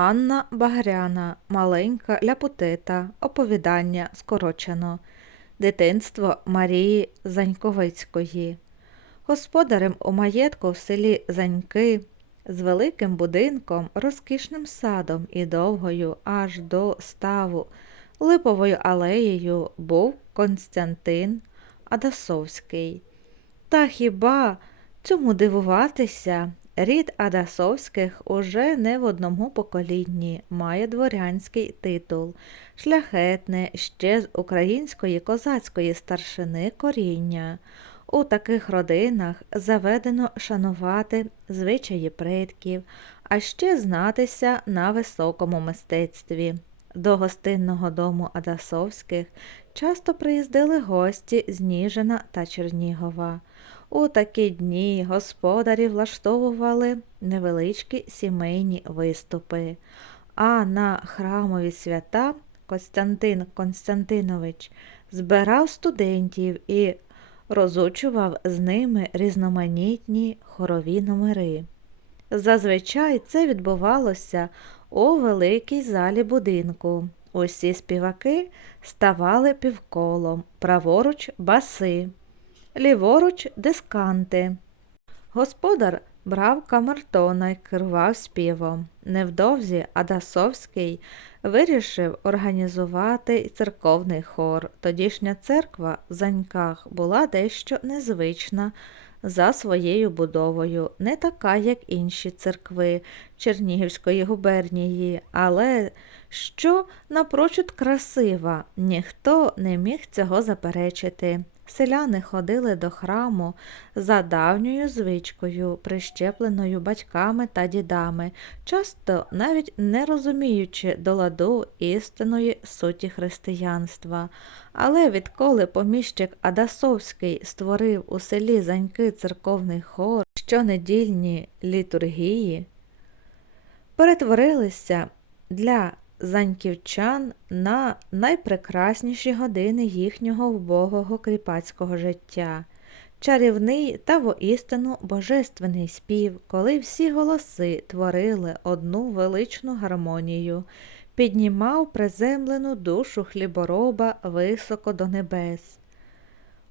Анна Багряна, маленька ляпутита, оповідання скорочено. Дитинство Марії Заньковицької. Господарем у маєтку в селі Заньки з великим будинком, розкішним садом і довгою аж до ставу липовою алеєю був Константин Адасовський. Та хіба цьому дивуватися? Рід Адасовських уже не в одному поколінні має дворянський титул, шляхетне ще з української козацької старшини коріння. У таких родинах заведено шанувати звичаї предків, а ще знатися на високому мистецтві. До гостинного дому Адасовських часто приїздили гості з Ніжина та Чернігова. У такі дні господарі влаштовували невеличкі сімейні виступи, а на храмові свята Костянтин Константинович збирав студентів і розучував з ними різноманітні хорові номери. Зазвичай це відбувалося у великій залі будинку. Усі співаки ставали півколом, праворуч баси, ліворуч дисканти. Господар брав камертона й керував співом. Невдовзі Адасовський вирішив організувати церковний хор. Тодішня церква в Заньках була дещо незвична за своєю будовою, не така, як інші церкви Чернігівської губернії, але що напрочуд красива, ніхто не міг цього заперечити. Селяни ходили до храму за давньою звичкою, прищепленою батьками та дідами, часто навіть не розуміючи до ладу істинної суті християнства. Але відколи поміщик Адасовський створив у селі Заньки церковний хор, щонедільні літургії, перетворилися для заньківчан на найпрекрасніші години їхнього вбогого кріпацького життя. Чарівний та воістину божественний спів, коли всі голоси творили одну величну гармонію, піднімав приземлену душу хлібороба високо до небес.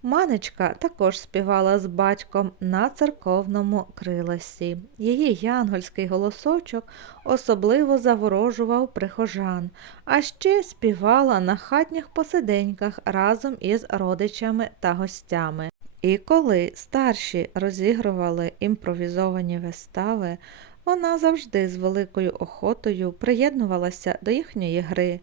Манечка також співала з батьком на церковному криласі. Її янгольський голосочок особливо заворожував прихожан, а ще співала на хатніх посиденьках разом із родичами та гостями. І коли старші розігрували імпровізовані вистави, вона завжди з великою охотою приєднувалася до їхньої гри.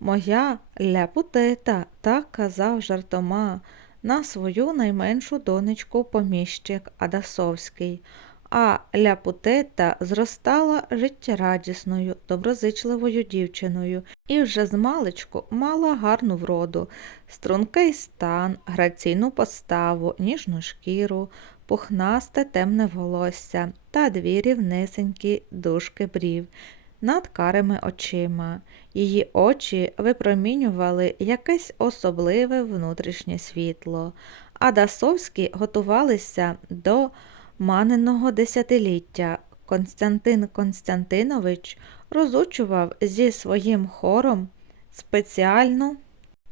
Моя ляпутета, так казав жартома на свою найменшу донечку поміщик Адасовський, а ляпутета зростала життєрадісною, доброзичливою дівчиною і вже з маличку мала гарну вроду, стрункий стан, граційну поставу, ніжну шкіру, пухнасте темне волосся та дві рівнесенькі дужки брів над карими очима. Її очі випромінювали якесь особливе внутрішнє світло, а Дасовські готувалися до маненого десятиліття. Константин Константинович розучував зі своїм хором спеціальну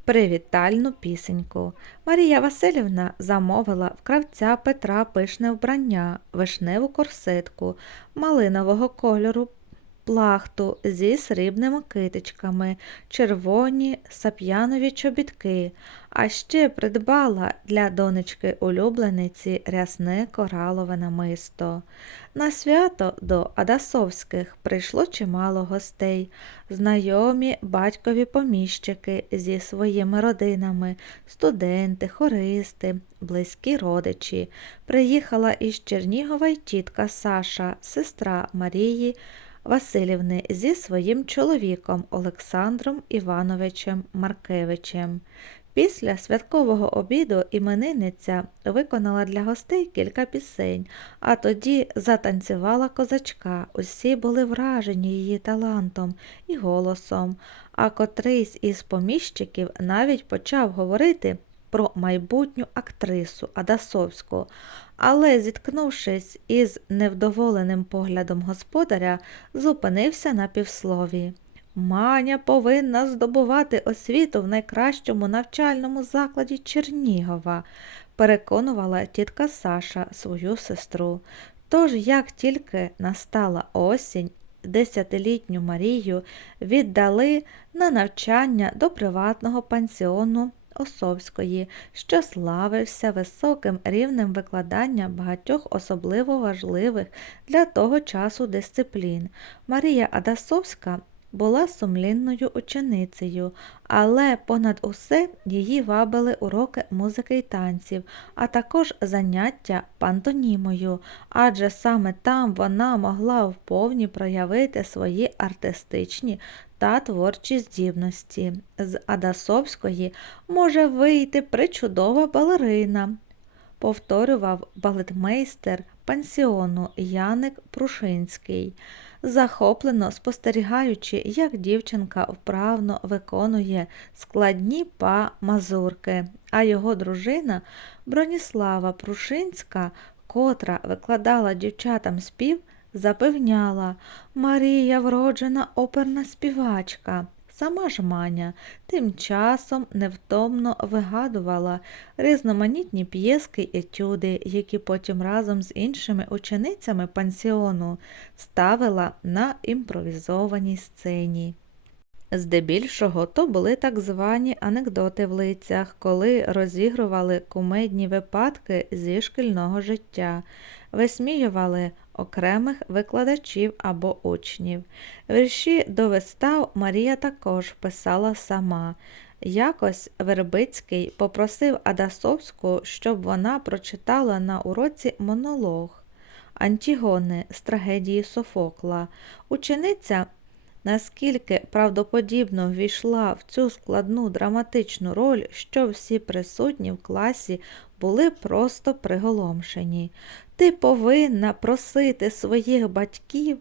привітальну пісеньку. Марія Васильівна замовила в кравця Петра пишне вбрання, вишневу корсетку, малинового кольору плахту зі срібними китичками, червоні сап'янові чобітки, а ще придбала для донечки улюблениці рясне коралове намисто. На свято до Адасовських прийшло чимало гостей, знайомі батькові поміщики зі своїми родинами, студенти, хористи, близькі родичі. Приїхала із Чернігова й тітка Саша, сестра Марії. Васильівни зі своїм чоловіком Олександром Івановичем Маркевичем. Після святкового обіду іменинниця виконала для гостей кілька пісень, а тоді затанцювала козачка. Усі були вражені її талантом і голосом, а котрийсь із поміщиків навіть почав говорити про майбутню актрису Адасовську, але, зіткнувшись із невдоволеним поглядом господаря, зупинився на півслові. Маня повинна здобувати освіту в найкращому навчальному закладі Чернігова, переконувала тітка Саша свою сестру. Тож, як тільки настала осінь, десятилітню Марію віддали на навчання до приватного пансіону Осовської, що славився високим рівнем викладання багатьох особливо важливих для того часу дисциплін. Марія Адасовська була сумлінною ученицею, але понад усе її вабили уроки музики й танців, а також заняття пантонімою, адже саме там вона могла вповні проявити свої артистичні та творчі здібності. З Адасовської може вийти причудова балерина, повторював балетмейстер пансіону Яник Прушинський захоплено спостерігаючи, як дівчинка вправно виконує складні па мазурки, а його дружина Броніслава Прушинська, котра викладала дівчатам спів, запевняла Марія вроджена оперна співачка. Сама ж Маня тим часом невтомно вигадувала різноманітні п'єски етюди, які потім разом з іншими ученицями пансіону ставила на імпровізованій сцені. Здебільшого то були так звані анекдоти в лицях, коли розігрували кумедні випадки зі шкільного життя, висміювали окремих викладачів або учнів. Вірші до вистав Марія також писала сама. Якось Вербицький попросив Адасовську, щоб вона прочитала на уроці монолог Антігони з трагедії Софокла. Учениця наскільки правдоподібно ввійшла в цю складну драматичну роль, що всі присутні в класі були просто приголомшені. Ти повинна просити своїх батьків,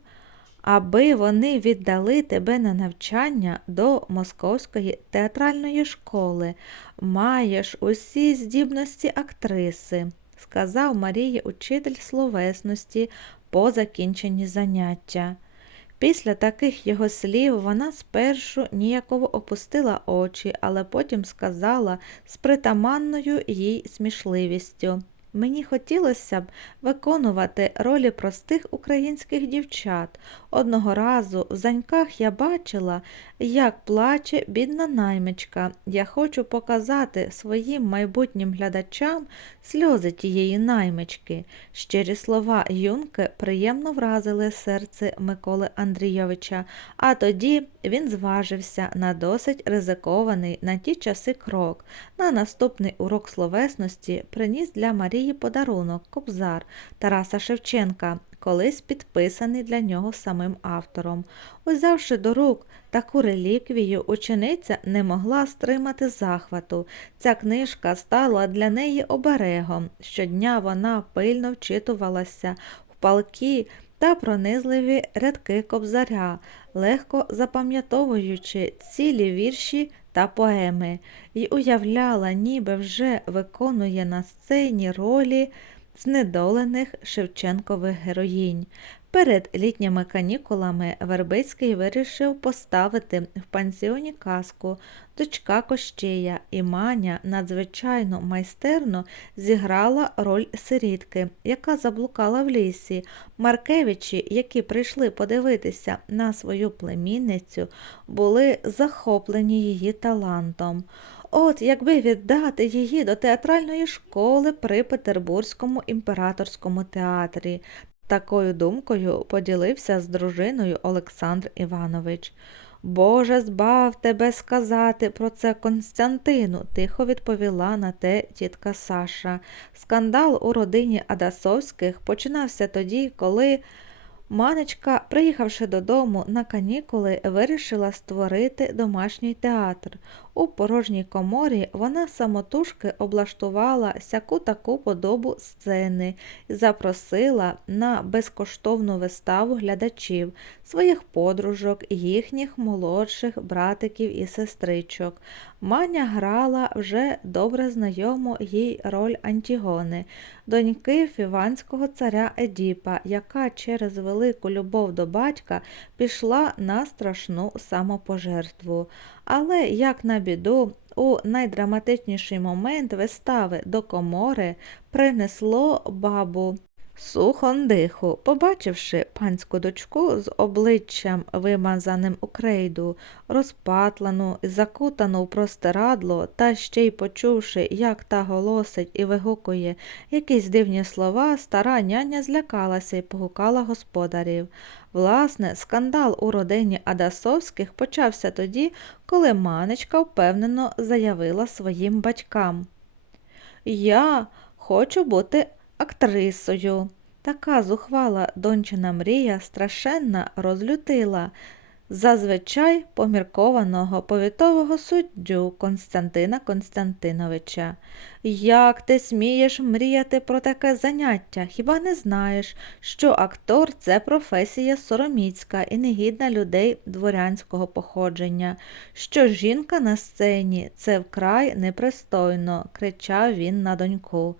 аби вони віддали тебе на навчання до Московської театральної школи. Маєш усі здібності актриси, сказав Марії учитель словесності по закінченні заняття. Після таких його слів вона спершу ніяково опустила очі, але потім сказала з притаманною їй смішливістю. Мені хотілося б виконувати ролі простих українських дівчат. Одного разу в заньках я бачила, як плаче бідна наймичка. Я хочу показати своїм майбутнім глядачам сльози тієї наймички. Щирі слова юнки приємно вразили серце Миколи Андрійовича, а тоді він зважився на досить ризикований на ті часи крок. На наступний урок словесності приніс для Марії подарунок Кобзар Тараса Шевченка, колись підписаний для нього самим автором. Узявши до рук таку реліквію, учениця не могла стримати захвату. Ця книжка стала для неї оберегом. Щодня вона пильно вчитувалася в палки та пронизливі рядки кобзаря, легко запам'ятовуючи цілі вірші та поеми, і уявляла, ніби вже виконує на сцені ролі знедолених Шевченкових героїнь. Перед літніми канікулами Вербицький вирішив поставити в пансіоні казку дочка Кощея, і Маня надзвичайно майстерно зіграла роль сирітки, яка заблукала в лісі. Маркевичі, які прийшли подивитися на свою племінницю, були захоплені її талантом. От якби віддати її до театральної школи при Петербурзькому імператорському театрі. Такою думкою поділився з дружиною Олександр Іванович. Боже, збав тебе сказати про це Константину, тихо відповіла на те тітка Саша. Скандал у родині Адасовських починався тоді, коли Манечка, приїхавши додому на канікули, вирішила створити домашній театр. У порожній коморі вона самотужки облаштувала сяку таку подобу сцени і запросила на безкоштовну виставу глядачів, своїх подружок, їхніх молодших братиків і сестричок. Маня грала вже добре знайому їй роль Антігони, доньки фіванського царя Едіпа, яка через велику любов до батька пішла на страшну самопожертву. Але, як на біду, у найдраматичніший момент вистави до комори принесло бабу. Сухондиху, побачивши панську дочку з обличчям вимазаним у крейду, розпатлану, закутану в простирадло, та ще й почувши, як та голосить і вигукує якісь дивні слова, стара няня злякалася і погукала господарів. Власне, скандал у родині Адасовських почався тоді, коли манечка впевнено заявила своїм батькам. Я хочу бути актрисою. Така зухвала дончина мрія страшенно розлютила зазвичай поміркованого повітового суддю Константина Константиновича. Як ти смієш мріяти про таке заняття? Хіба не знаєш, що актор це професія сороміцька і негідна людей дворянського походження, що жінка на сцені це вкрай непристойно, кричав він на доньку.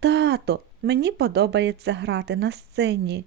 Тато, мені подобається грати на сцені,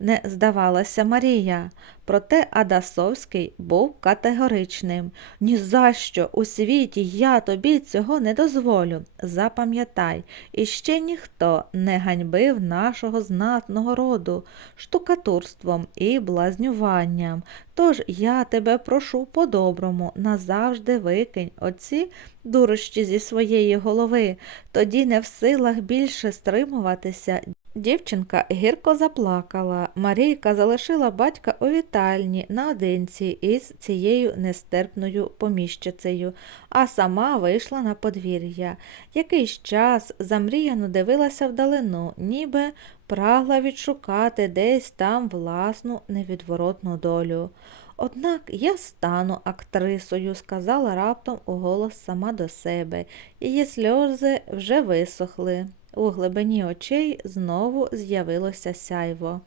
не здавалася Марія. Проте Адасовський був категоричним. Ні за що у світі я тобі цього не дозволю. Запам'ятай, і ще ніхто не ганьбив нашого знатного роду штукатурством і блазнюванням. Тож я тебе прошу по-доброму, назавжди викинь оці дурощі зі своєї голови, тоді не в силах більше стримуватися. Дівчинка гірко заплакала. Марійка залишила батька у вітальні наодинці із цією нестерпною поміщицею, а сама вийшла на подвір'я. Якийсь час замріяно дивилася вдалину, ніби прагла відшукати десь там власну невідворотну долю. Однак я стану актрисою, сказала раптом уголос сама до себе. Її сльози вже висохли. У глибині очей знову з'явилося сяйво.